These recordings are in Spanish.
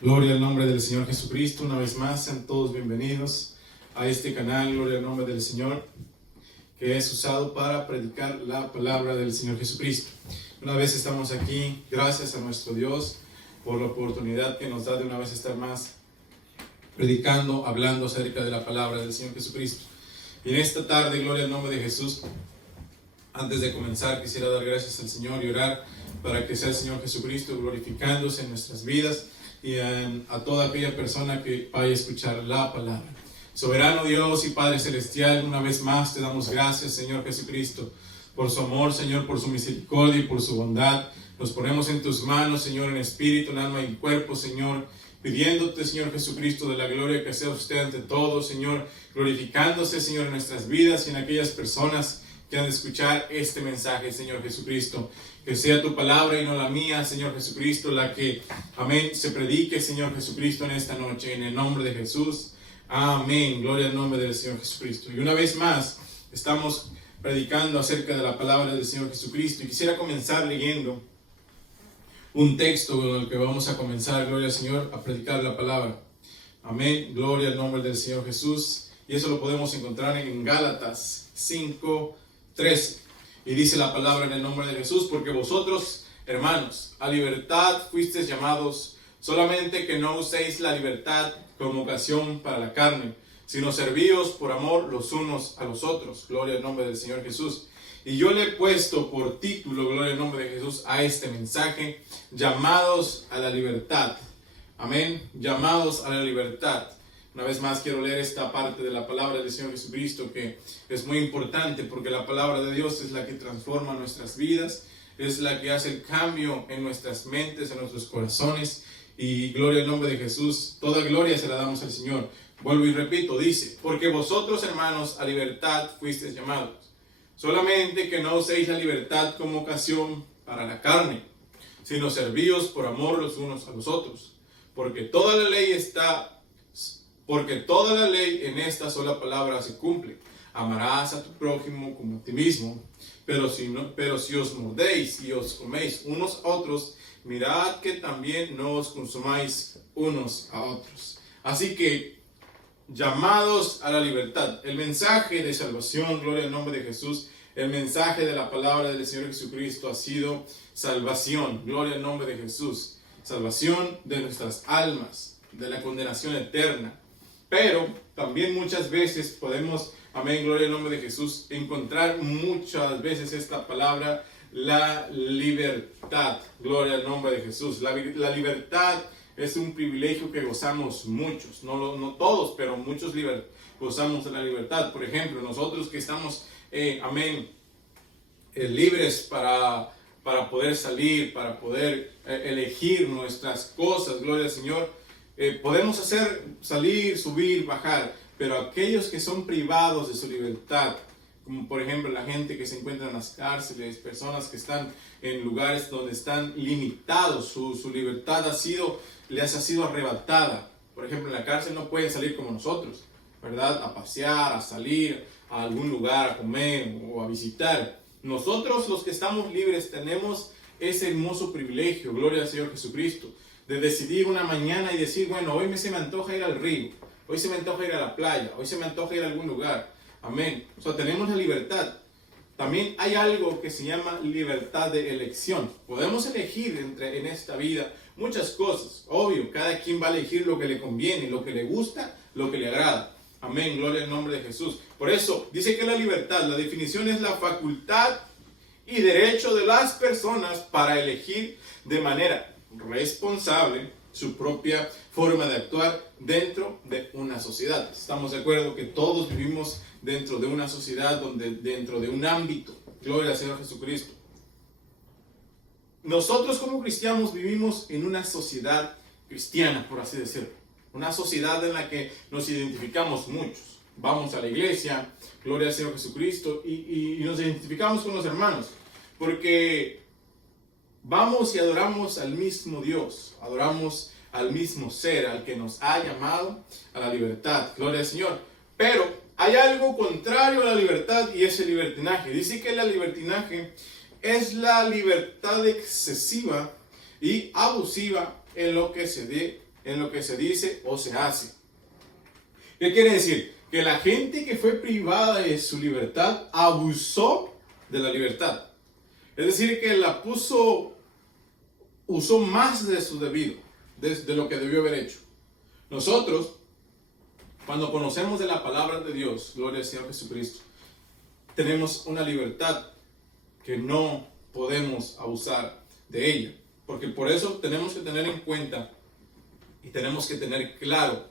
Gloria al nombre del Señor Jesucristo. Una vez más, sean todos bienvenidos a este canal. Gloria al nombre del Señor, que es usado para predicar la palabra del Señor Jesucristo. Una vez estamos aquí, gracias a nuestro Dios por la oportunidad que nos da de una vez estar más predicando, hablando acerca de la palabra del Señor Jesucristo. Y en esta tarde, gloria al nombre de Jesús, antes de comenzar quisiera dar gracias al Señor y orar para que sea el Señor Jesucristo glorificándose en nuestras vidas y a toda aquella persona que vaya a escuchar la palabra. Soberano Dios y Padre Celestial, una vez más te damos gracias, Señor Jesucristo, por su amor, Señor, por su misericordia y por su bondad. Nos ponemos en tus manos, Señor, en espíritu, en alma y en cuerpo, Señor, pidiéndote, Señor Jesucristo, de la gloria que sea usted ante todo, Señor, glorificándose, Señor, en nuestras vidas y en aquellas personas que han de escuchar este mensaje, Señor Jesucristo. Que sea tu palabra y no la mía, Señor Jesucristo, la que, amén, se predique, Señor Jesucristo, en esta noche, en el nombre de Jesús. Amén. Gloria al nombre del Señor Jesucristo. Y una vez más, estamos predicando acerca de la palabra del Señor Jesucristo. Y quisiera comenzar leyendo un texto con el que vamos a comenzar, gloria al Señor, a predicar la palabra. Amén. Gloria al nombre del Señor Jesús. Y eso lo podemos encontrar en Gálatas 5:13. Y dice la palabra en el nombre de Jesús: porque vosotros, hermanos, a libertad fuisteis llamados, solamente que no uséis la libertad como ocasión para la carne, sino servíos por amor los unos a los otros. Gloria al nombre del Señor Jesús. Y yo le he puesto por título, gloria al nombre de Jesús, a este mensaje: llamados a la libertad. Amén. Llamados a la libertad. Una vez más quiero leer esta parte de la palabra del Señor Jesucristo, que es muy importante porque la palabra de Dios es la que transforma nuestras vidas, es la que hace el cambio en nuestras mentes, en nuestros corazones. Y gloria al nombre de Jesús, toda gloria se la damos al Señor. Vuelvo y repito, dice: porque vosotros, hermanos, a libertad fuisteis llamados, solamente que no uséis la libertad como ocasión para la carne, sino servíos por amor los unos a los otros. Porque toda la ley en esta sola palabra se cumple: amarás a tu prójimo como a ti mismo. Pero si os mordéis y os coméis unos a otros, mirad que también no os consumáis unos a otros. Así que, llamados a la libertad. El mensaje de salvación, gloria al nombre de Jesús, el mensaje de la palabra del Señor Jesucristo ha sido salvación, gloria al nombre de Jesús. Salvación de nuestras almas, de la condenación eterna. Pero también muchas veces podemos, amén, gloria al nombre de Jesús, encontrar muchas veces esta palabra, la libertad. Gloria al nombre de Jesús. La libertad es un privilegio que gozamos muchos, no todos, pero muchos gozamos de la libertad. Por ejemplo, nosotros que estamos, amén, libres para poder salir, para poder elegir nuestras cosas, gloria al Señor. Podemos salir, subir, bajar, pero aquellos que son privados de su libertad, como por ejemplo la gente que se encuentra en las cárceles, personas que están en lugares donde están limitados, su libertad les ha sido arrebatada. Por ejemplo, en la cárcel no pueden salir como nosotros, ¿verdad? A pasear, a salir a algún lugar, a comer o a visitar. Nosotros, los que estamos libres, tenemos ese hermoso privilegio, gloria al Señor Jesucristo, de decidir una mañana y decir: bueno, hoy se me antoja ir al río, hoy se me antoja ir a la playa, hoy se me antoja ir a algún lugar. Amén. O sea, tenemos la libertad. También hay algo que se llama libertad de elección. Podemos elegir en esta vida muchas cosas. Obvio, cada quien va a elegir lo que le conviene, lo que le gusta, lo que le agrada. Amén. Gloria al nombre de Jesús. Por eso dice que la libertad, la definición es la facultad y derecho de las personas para elegir de manera responsable su propia forma de actuar dentro de una sociedad. Estamos de acuerdo que todos vivimos dentro de una sociedad, dentro de un ámbito. Gloria al Señor Jesucristo. Nosotros como cristianos vivimos en una sociedad cristiana, por así decirlo. Una sociedad en la que nos identificamos muchos. Vamos a la iglesia, gloria al Señor Jesucristo, y nos identificamos con los hermanos, porque vamos y adoramos al mismo Dios, adoramos al mismo ser, al que nos ha llamado a la libertad. Gloria al Señor. Pero hay algo contrario a la libertad y es el libertinaje. Dice que el libertinaje es la libertad excesiva y abusiva en lo que se dé en lo que se dice o se hace. ¿Qué quiere decir? Que la gente que fue privada de su libertad abusó de la libertad. Es decir, que usó más de su debido, de lo que debió haber hecho. Nosotros, cuando conocemos de la palabra de Dios, gloria al Señor Jesucristo, tenemos una libertad que no podemos abusar de ella. Porque por eso tenemos que tener en cuenta y tenemos que tener claro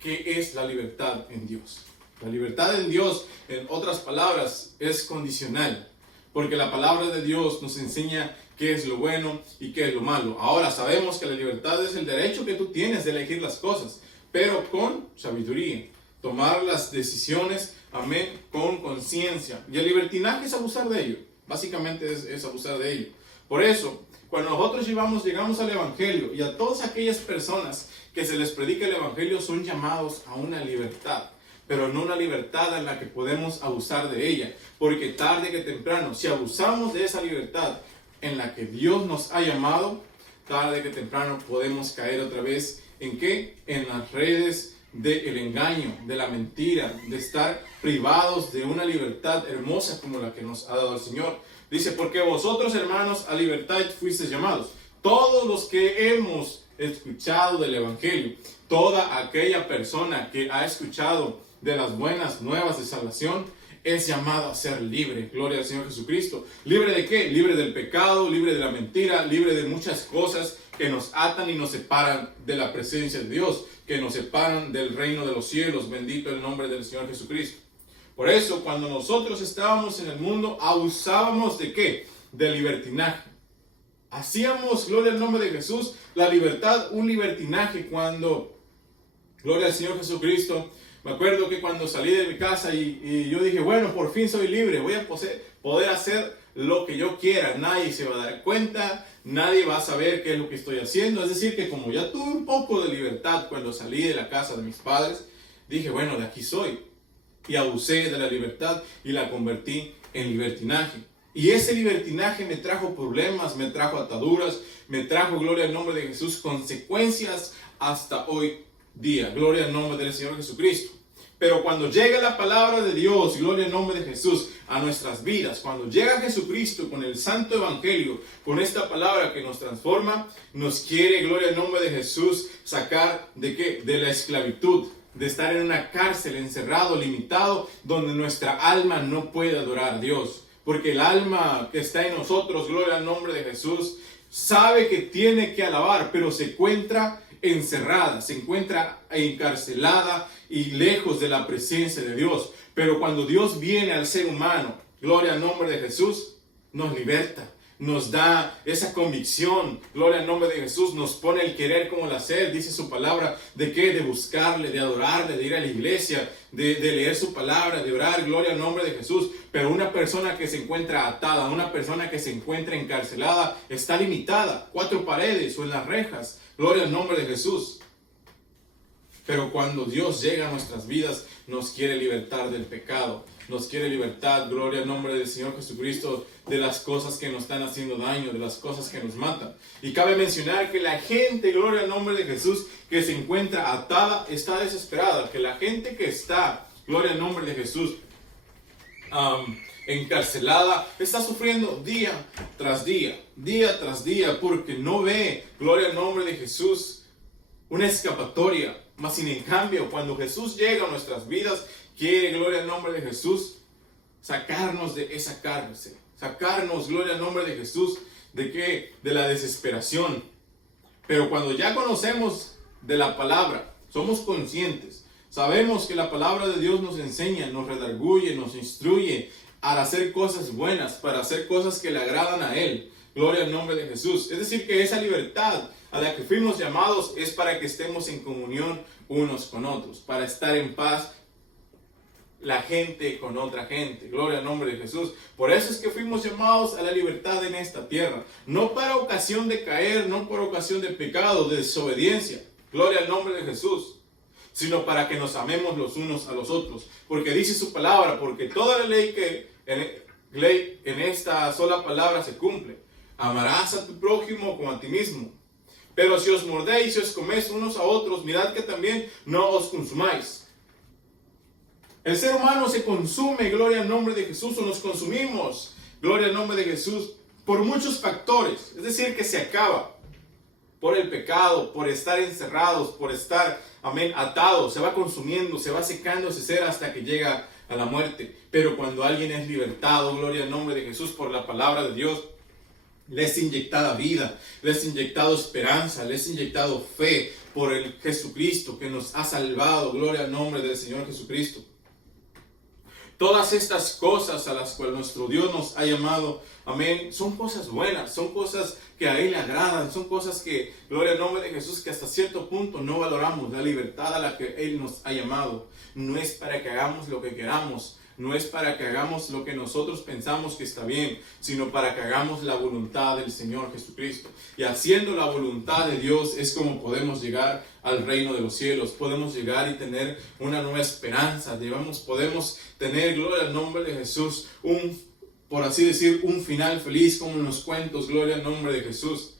qué es la libertad en Dios. La libertad en Dios, en otras palabras, es condicional. Porque la palabra de Dios nos enseña qué es lo bueno y qué es lo malo. Ahora sabemos que la libertad es el derecho que tú tienes de elegir las cosas, pero con sabiduría. Tomar las decisiones, amén, con conciencia. Y el libertinaje es abusar de ello. Básicamente es abusar de ello. Por eso, cuando nosotros llegamos al Evangelio y a todas aquellas personas que se les predica el Evangelio son llamados a una libertad. Pero no una libertad en la que podemos abusar de ella. Porque tarde que temprano, si abusamos de esa libertad en la que Dios nos ha llamado, tarde que temprano podemos caer otra vez ¿en qué? En las redes del engaño, de la mentira, de estar privados de una libertad hermosa como la que nos ha dado el Señor. Dice, porque vosotros, hermanos, a libertad fuisteis llamados. Todos los que hemos escuchado del Evangelio, toda aquella persona que ha escuchado de las buenas nuevas de salvación, es llamado a ser libre. Gloria al Señor Jesucristo. ¿Libre de qué? Libre del pecado, libre de la mentira, libre de muchas cosas que nos atan y nos separan de la presencia de Dios, que nos separan del reino de los cielos. Bendito el nombre del Señor Jesucristo. Por eso, cuando nosotros estábamos en el mundo, abusábamos ¿de qué? De libertinaje. Hacíamos, gloria al nombre de Jesús, la libertad un libertinaje cuando, gloria al Señor Jesucristo. Me acuerdo que cuando salí de mi casa y yo dije, bueno, por fin soy libre, voy a poder hacer lo que yo quiera. Nadie se va a dar cuenta, nadie va a saber qué es lo que estoy haciendo. Es decir, que como ya tuve un poco de libertad cuando salí de la casa de mis padres, dije, bueno, de aquí soy. Y abusé de la libertad y la convertí en libertinaje. Y ese libertinaje me trajo problemas, me trajo ataduras, me trajo, gloria al nombre de Jesús, consecuencias hasta hoy día. Gloria al nombre del Señor Jesucristo. Pero cuando llega la palabra de Dios, gloria al nombre de Jesús, a nuestras vidas, cuando llega Jesucristo con el santo evangelio, con esta palabra que nos transforma, nos quiere, gloria al nombre de Jesús, sacar ¿de qué? De la esclavitud, de estar en una cárcel, encerrado, limitado, donde nuestra alma no puede adorar a Dios. Porque el alma que está en nosotros, gloria al nombre de Jesús, sabe que tiene que alabar, pero se encuentra encerrada, se encuentra encarcelada y lejos de la presencia de Dios. Pero cuando Dios viene al ser humano, gloria al nombre de Jesús, nos liberta, nos da esa convicción, gloria al nombre de Jesús, nos pone el querer como el hacer, dice su palabra, ¿de qué? De buscarle, de adorarle, de ir a la iglesia, de leer su palabra, de orar, gloria al nombre de Jesús. Pero una persona que se encuentra atada, una persona que se encuentra encarcelada, está limitada, 4 paredes o en las rejas, gloria al nombre de Jesús. Pero cuando Dios llega a nuestras vidas, nos quiere libertar del pecado, nos quiere libertar, gloria al nombre del Señor Jesucristo, de las cosas que nos están haciendo daño, de las cosas que nos matan. Y cabe mencionar que la gente, gloria al nombre de Jesús, que se encuentra atada, está desesperada. Que la gente que está, gloria al nombre de Jesús, encarcelada, está sufriendo día tras día, porque no ve, gloria al nombre de Jesús, una escapatoria. Mas sin en cambio, cuando Jesús llega a nuestras vidas, quiere, gloria al nombre de Jesús, sacarnos de esa cárcel, sacarnos, gloria al nombre de Jesús, ¿de qué? De la desesperación. Pero cuando ya conocemos de la palabra, somos conscientes, sabemos que la palabra de Dios nos enseña, nos redarguye, nos instruye a hacer cosas buenas, para hacer cosas que le agradan a Él. Gloria al nombre de Jesús. Es decir, que esa libertad a la que fuimos llamados es para que estemos en comunión unos con otros, para estar en paz la gente con otra gente. Gloria al nombre de Jesús. Por eso es que fuimos llamados a la libertad en esta tierra. No para ocasión de caer, no por ocasión de pecado, de desobediencia. Gloria al nombre de Jesús. Sino para que nos amemos los unos a los otros. Porque dice su palabra, porque toda la ley en esta sola palabra se cumple. Amarás a tu prójimo como a ti mismo. Pero si os mordéis y os coméis unos a otros, mirad que también no os consumáis. El ser humano se consume, gloria al nombre de Jesús, o nos consumimos, gloria al nombre de Jesús, por muchos factores. Es decir, que se acaba por el pecado, por estar encerrados, por estar, amén, atados. Se va consumiendo, se va secando ese ser hasta que llega a la muerte. Pero cuando alguien es libertado, gloria al nombre de Jesús, por la palabra de Dios, le es inyectada vida, le es inyectado esperanza, le es inyectado fe por el Jesucristo que nos ha salvado, gloria al nombre del Señor Jesucristo. Todas estas cosas a las cuales nuestro Dios nos ha llamado, amén, son cosas buenas, son cosas que a Él le agradan, son cosas que, gloria al nombre de Jesús, que hasta cierto punto no valoramos. La libertad a la que Él nos ha llamado no es para que hagamos lo que queramos, no es para que hagamos lo que nosotros pensamos que está bien, sino para que hagamos la voluntad del Señor Jesucristo. Y haciendo la voluntad de Dios es como podemos llegar al reino de los cielos. Podemos llegar y tener una nueva esperanza. Podemos tener, gloria al nombre de Jesús, por así decir, un final feliz como en los cuentos, gloria al nombre de Jesús.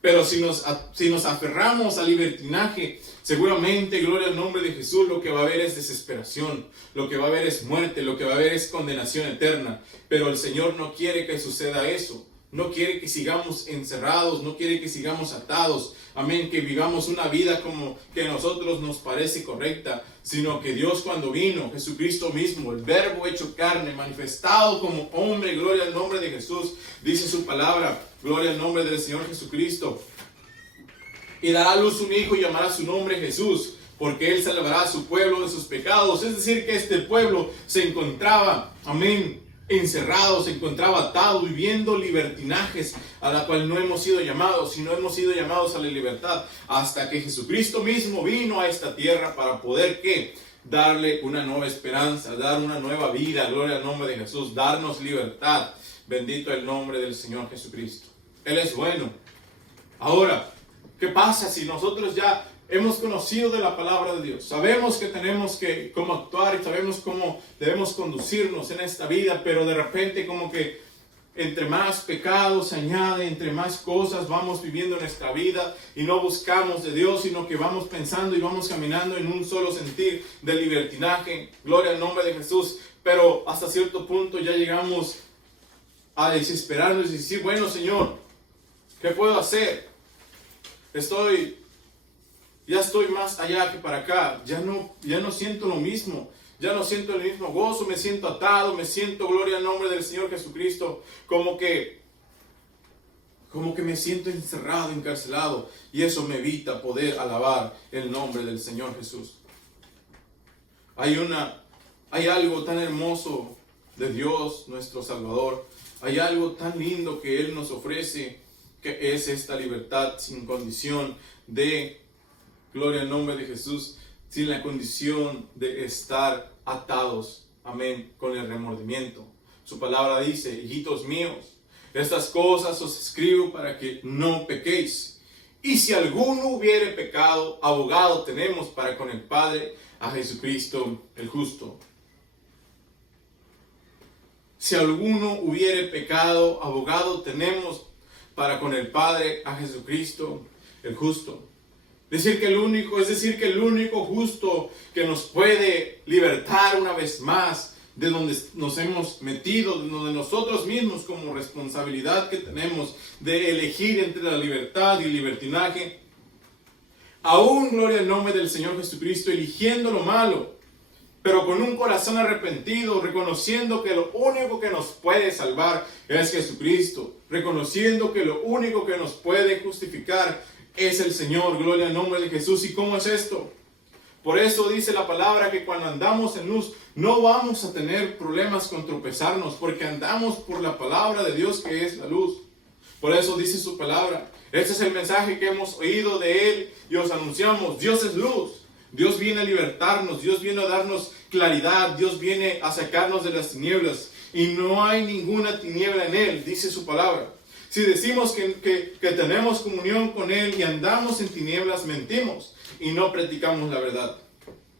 Pero si nos aferramos al libertinaje, seguramente, gloria al nombre de Jesús, lo que va a haber es desesperación, lo que va a haber es muerte, lo que va a haber es condenación eterna. Pero el Señor no quiere que suceda eso. No quiere que sigamos encerrados, no quiere que sigamos atados. Amén, que vivamos una vida como que a nosotros nos parece correcta, sino que Dios cuando vino, Jesucristo mismo, el verbo hecho carne, manifestado como hombre, gloria al nombre de Jesús, dice su palabra, gloria al nombre del Señor Jesucristo. Y dará a luz un hijo y llamará su nombre Jesús, porque Él salvará a su pueblo de sus pecados. Es decir, que este pueblo se encontraba, amén, encerrado, se encontraba atado, viviendo libertinajes a la cual no hemos sido llamados, sino hemos sido llamados a la libertad, hasta que Jesucristo mismo vino a esta tierra para poder, ¿qué? Darle una nueva esperanza, dar una nueva vida, gloria al nombre de Jesús, darnos libertad. Bendito el nombre del Señor Jesucristo. Él es bueno. Ahora, ¿qué pasa si nosotros ya hemos conocido de la palabra de Dios? Sabemos que tenemos que cómo actuar y sabemos cómo debemos conducirnos en esta vida, pero de repente como que entre más pecados se añade, entre más cosas vamos viviendo en nuestra vida y no buscamos de Dios, sino que vamos pensando y vamos caminando en un solo sentir de libertinaje. Gloria al nombre de Jesús. Pero hasta cierto punto ya llegamos a desesperarnos y decir, bueno, Señor, ¿qué puedo hacer? Ya estoy más allá que para acá, ya no siento lo mismo, ya no siento el mismo gozo, me siento atado, me siento, gloria al nombre del Señor Jesucristo, como que me siento encerrado, encarcelado, y eso me evita poder alabar el nombre del Señor Jesús. Hay algo tan hermoso de Dios, nuestro Salvador, hay algo tan lindo que Él nos ofrece, que es esta libertad sin condición de, gloria al nombre de Jesús, sin la condición de estar atados, amén, con el remordimiento. Su palabra dice, hijitos míos, estas cosas os escribo para que no pequéis. Y si alguno hubiere pecado, abogado tenemos para con el Padre, a Jesucristo el justo. Si alguno hubiere pecado, abogado tenemos para con el Padre, a Jesucristo el justo. Es decir, que el único justo que nos puede libertar una vez más de donde nos hemos metido, de donde nosotros mismos como responsabilidad que tenemos de elegir entre la libertad y el libertinaje, aún, gloria al nombre del Señor Jesucristo, eligiendo lo malo, pero con un corazón arrepentido, reconociendo que lo único que nos puede salvar es Jesucristo, reconociendo que lo único que nos puede justificar es el Señor, gloria al nombre de Jesús. ¿Y cómo es esto? Por eso dice la palabra que cuando andamos en luz no vamos a tener problemas con tropezarnos, porque andamos por la palabra de Dios que es la luz. Por eso dice su palabra. Este es el mensaje que hemos oído de Él y os anunciamos. Dios es luz. Dios viene a libertarnos, Dios viene a darnos claridad, Dios viene a sacarnos de las tinieblas y no hay ninguna tiniebla en Él, dice su palabra. Si decimos que tenemos comunión con Él y andamos en tinieblas, mentimos y no practicamos la verdad.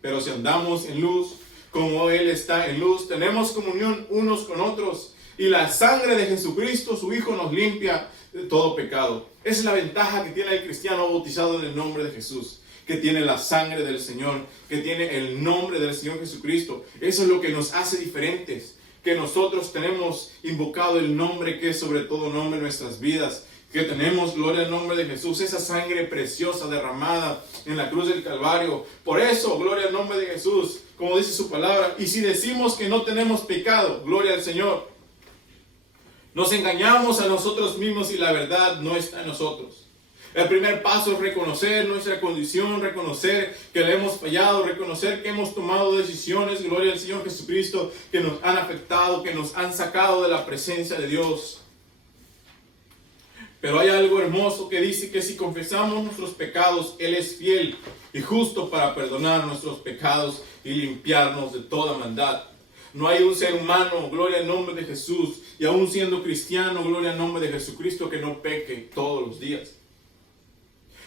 Pero si andamos en luz, como Él está en luz, tenemos comunión unos con otros y la sangre de Jesucristo, su Hijo, nos limpia de todo pecado. Esa es la ventaja que tiene el cristiano bautizado en el nombre de Jesús, que tiene la sangre del Señor, que tiene el nombre del Señor Jesucristo. Eso es lo que nos hace diferentes, que nosotros tenemos invocado el nombre que es sobre todo nombre en nuestras vidas, que tenemos, gloria al nombre de Jesús, esa sangre preciosa derramada en la cruz del Calvario. Por eso, gloria al nombre de Jesús, como dice su palabra. Y si decimos que no tenemos pecado, gloria al Señor, nos engañamos a nosotros mismos y la verdad no está en nosotros. El primer paso es reconocer nuestra condición, reconocer que le hemos fallado, reconocer que hemos tomado decisiones, gloria al Señor Jesucristo, que nos han afectado, que nos han sacado de la presencia de Dios. Pero hay algo hermoso que dice que si confesamos nuestros pecados, Él es fiel y justo para perdonar nuestros pecados y limpiarnos de toda maldad. No hay un ser humano, gloria al nombre de Jesús, y aún siendo cristiano, gloria al nombre de Jesucristo, que no peque todos los días.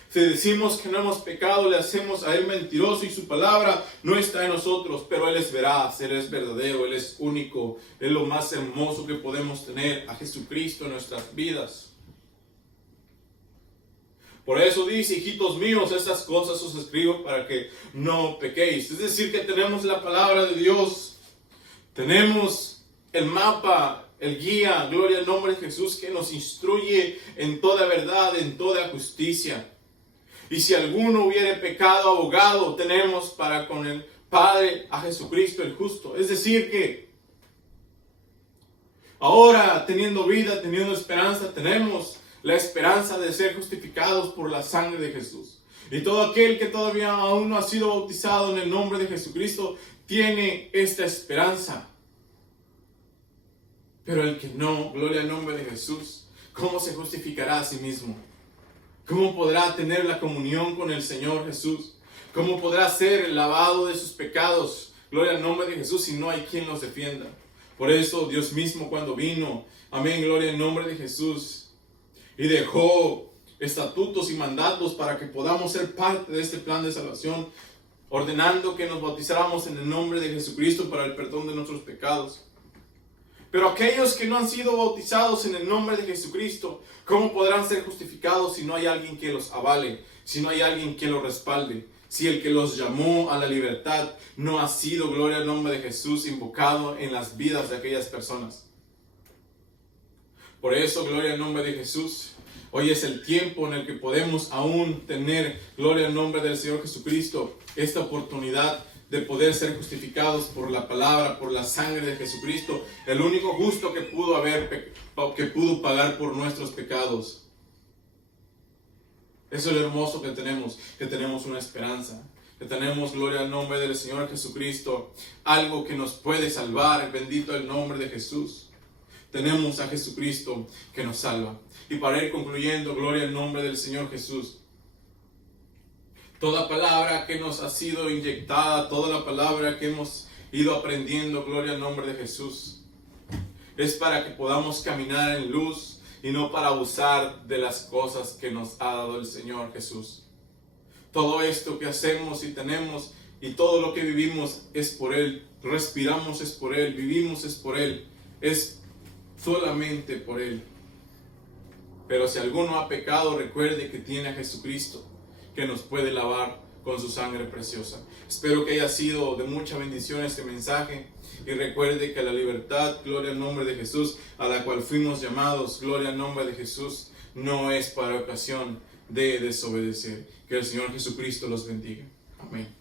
Si decimos que no hemos pecado, le hacemos a Él mentiroso y su palabra no está en nosotros, pero Él es veraz, Él es verdadero, Él es único, es lo más hermoso que podemos tener, a Jesucristo en nuestras vidas. Por eso dice, hijitos míos, estas cosas os escribo para que no pequéis. Es decir, que tenemos la palabra de Dios, tenemos el mapa, el guía, gloria al nombre de Jesús, que nos instruye en toda verdad, en toda justicia. Y si alguno hubiere pecado, abogado tenemos para con el Padre a Jesucristo el justo. Es decir que ahora, teniendo vida, teniendo esperanza, tenemos la esperanza de ser justificados por la sangre de Jesús. Y todo aquel que todavía aún no ha sido bautizado en el nombre de Jesucristo tiene esta esperanza. Pero el que no, gloria al nombre de Jesús, ¿cómo se justificará a sí mismo? ¿Cómo podrá tener la comunión con el Señor Jesús? ¿Cómo podrá ser el lavado de sus pecados? Gloria al nombre de Jesús, si no hay quien los defienda. Por eso Dios mismo cuando vino, amén, gloria al nombre de Jesús, y dejó estatutos y mandatos para que podamos ser parte de este plan de salvación, ordenando que nos bautizáramos en el nombre de Jesucristo para el perdón de nuestros pecados. Pero aquellos que no han sido bautizados en el nombre de Jesucristo, ¿cómo podrán ser justificados si no hay alguien que los avale, si no hay alguien que los respalde? Si el que los llamó a la libertad no ha sido, gloria al nombre de Jesús, invocado en las vidas de aquellas personas. Por eso, gloria al nombre de Jesús, hoy es el tiempo en el que podemos aún tener, gloria al nombre del Señor Jesucristo, esta oportunidad de poder ser justificados por la palabra, por la sangre de Jesucristo, el único justo que pudo pagar por nuestros pecados. Eso es lo hermoso que tenemos una esperanza, que tenemos, gloria al nombre del Señor Jesucristo, algo que nos puede salvar, bendito el nombre de Jesús. Tenemos a Jesucristo que nos salva. Y para ir concluyendo, gloria al nombre del Señor Jesús. Toda palabra que nos ha sido inyectada, toda la palabra que hemos ido aprendiendo, gloria al nombre de Jesús, es para que podamos caminar en luz y no para abusar de las cosas que nos ha dado el Señor Jesús. Todo esto que hacemos y tenemos y todo lo que vivimos es por Él. Respiramos es por Él, vivimos es por Él, es solamente por Él. Pero si alguno ha pecado, recuerde que tiene a Jesucristo, que nos puede lavar con su sangre preciosa. Espero que haya sido de mucha bendición este mensaje. Y recuerde que la libertad, gloria al nombre de Jesús, a la cual fuimos llamados, gloria al nombre de Jesús, no es para ocasión de desobedecer. Que el Señor Jesucristo los bendiga. Amén.